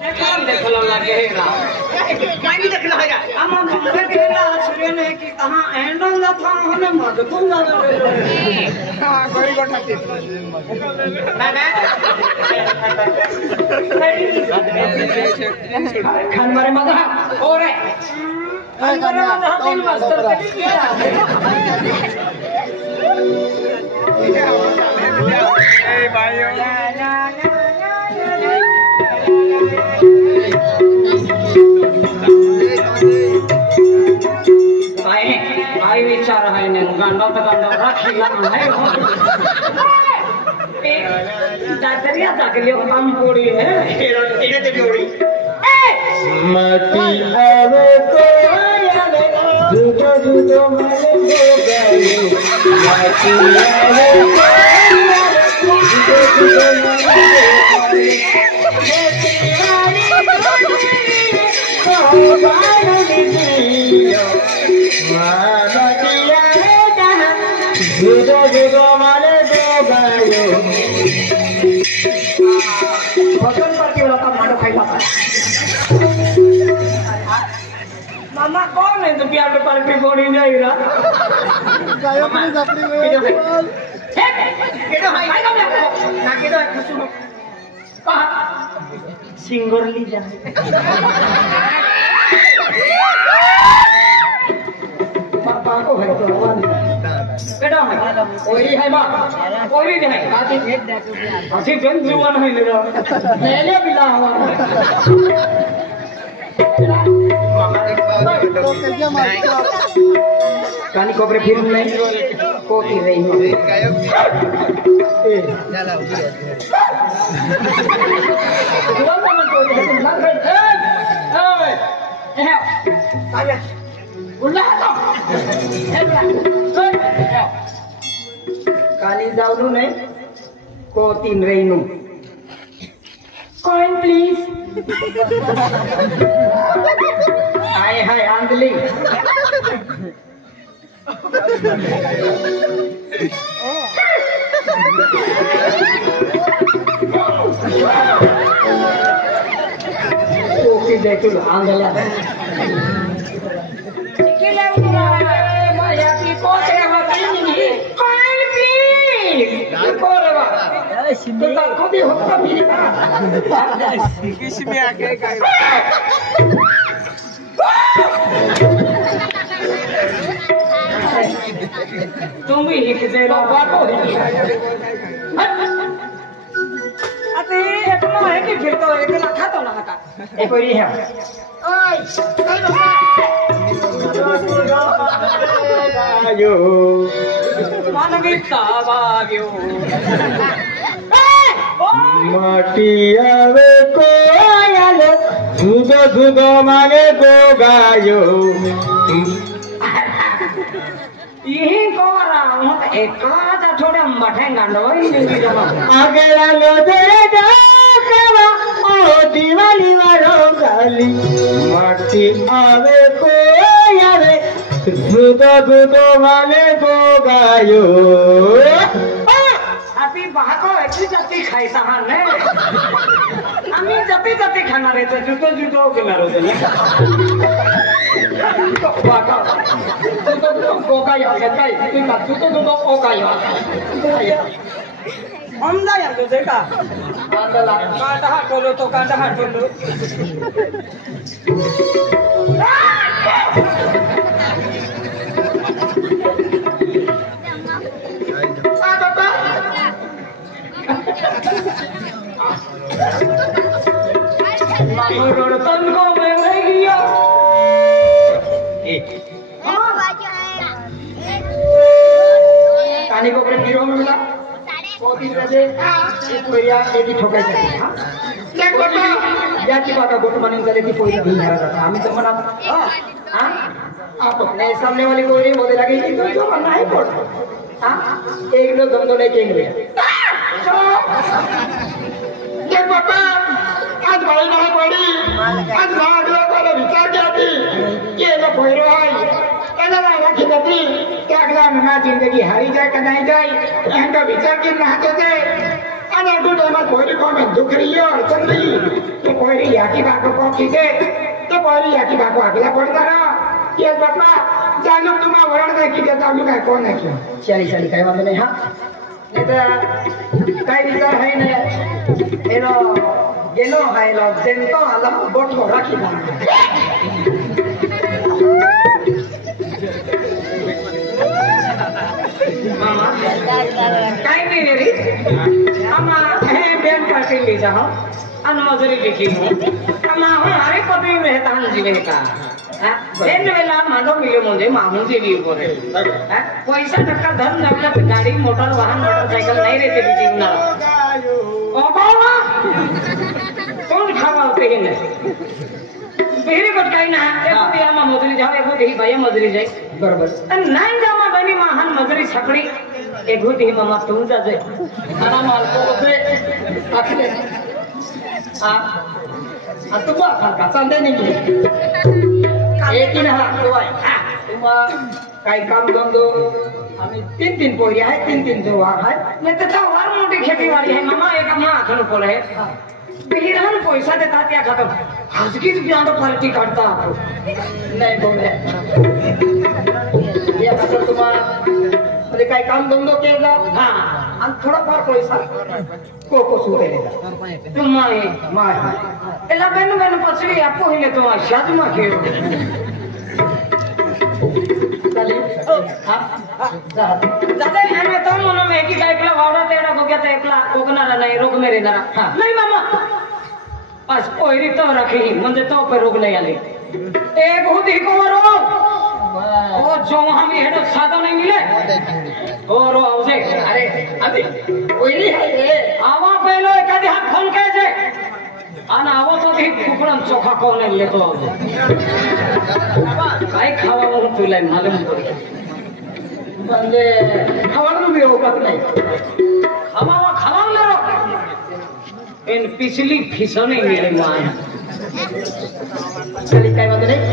देखला लगेगा नहीं देखला है हम देखला सूर्य ने कि कहां एंडल ना था हमने मत दूंगा हां कोई गोठाती ना खान मारे मजा और है अंदर मजा तीन मास्टर ए भाइयों आई विचार है ने गंडा तो गंडा राखी लगा है दादरिया तक लियो काम पूरी है इने ते जोड़ी मती आवे तो आवे जुदो जुदो मले हो गई मती आवे तो जुदो जुदो मले हो गई जुदो जुदो माले दो गायो भजन करके वाला का मांडो खाई लाता मामा कौन है तो प्यार पे पर पे गोड़ी नहीं रहा गायो अपनी अपनी केडो हाई हाई ना ना केडो सुनो कहा सिंगरली जा पापा को है तो बेटा है कोई है मां कोई नहीं है आती भेद दे तू आसी जन जीवन है मेरा मेले बिला हुआ कानी कोबरे फिर नहीं को की रही हो ए चला उधर जुवा मन को लग रहे ए आया उल्ला तो काली जाऊनु ने को तीन रेनु कॉइन प्लीज हाय हाय आंधली ओके देखो आंधला किसमें आके तुम भी एक जरा बात हो अते इतना है कि फिर तो एक लाख तो ना का एक कोई है ओए आयो मानविकता भाग्यो माटी आवे कोयल धुगो धुगो माने गो गायो यही को रहा हूँ एक आधा थोड़ा मठेंगा नोई नहीं जमा आगे लो दे जावा ओ दिवाली वालो गाली माटी आवे कोयल धुगो धुगो माने गो गायो अभी बाको ऐसी जाती खाई सामान ने आम्ही जाती जाती खाणार आहे तर जुतो जुतो घेणार होते ना बाका जुतो जुतो कोका यायला काय तुम्ही का जुतो जुतो कोका यायला हमदा या तुझे का कांदा हात बोलो तो कांदा हात बोलो तन को मैं गया कानी को हीरो में मिला बहुत ही वजह एक भैया एक ही ठोका जाए हां एक बेटा जाति बात गुड मॉर्निंग करे की कोई नहीं है हम तो मना हां आप अपने सामने वाली कोई नहीं बोले लगे कि तो बनना है कोड हां एक लोग दम लेके गए ये पापा आज भाई ना पड़ी आज भाड़िया को विचार क्या थी ये लोग भैरो आई एना ना रखी थी क्या अगला ना जिंदगी हारी जाए कि नहीं जाए इनका विचार की ना होते थे अने गुड मत भैरो को में दुख रही है और चल रही ते कोई याची बाको को किते ते कोई याची बाको आगला पडता ना ये बापा जानो तुम्हा वरण काय किते चालू काय कोण आहे की चली काय वांदो नाही हा नाही तर काय विचार आहे ना एनो गेलो हायलो देंतो आला बोटो राखी ना मामा काय नाही रे आमा हे बेन पार्टी ले जाओ अन मजूरी लिखी आमा हमारे पति रहता हन जीवे का बेन वेला माधव मिले मुझे मामू जी लिए बोले पैसा टक्का धन दौलत गाड़ी मोटर वाहन मोटरसाइकिल नहीं रहते बीजी ना ओ बाबा कौन खावाते हैं बेरी बटकाई ना एको दी आमा मजूरी जाओ एको दी भाई मजूरी जाई बरोबर नाही जामा बनी महान मजूरी छकडी एको दी मामा तू जा जाय आना माल को बे आखले आ तू बा का चांदे नाही एक दिन हा तो आहे तुम्हा काय काम धंदो आम्ही तीन पोरी आहे तीन जो आहे नाही तर त्या वार मोठी खेतीवाडी आहे मामा एक आम्हा आखण पोल आहे बिहिरान पैसा देतात त्या खातर खाजगीच ब्यांड पार्टी काढता नाही बोलले या खातर तुम्हाला म्हणजे काय काम धंदो केला हा आणि थोडाफार पैसा को सुरेला तुम्हाय माय एला बेन पछडी आपो हिले तो शादी मा के चले दादा हमें तो मनो में की काय एकला वावडा तेडा गोग्या ते एकला कोकनाला नाही रोग मेरे ना नाही मामा बस पोयरी तो रखी म्हणजे तो पे रोग नहीं आले एक होती को रो ओ जो हम हेड सादा नहीं मिले ओ रो आवजे अरे अबे पोयरी है रे आवा पहलो एखादी हात फोन काय जे आणि आवा तो भी कुकड़न चोखा कोने लेतो आवजे काय खावा म्हणून तुला मालूम पडी म्हणजे खावानं मी होत नाही खावा लो इन पिछली फिसने मेरे मान चली काय बात नहीं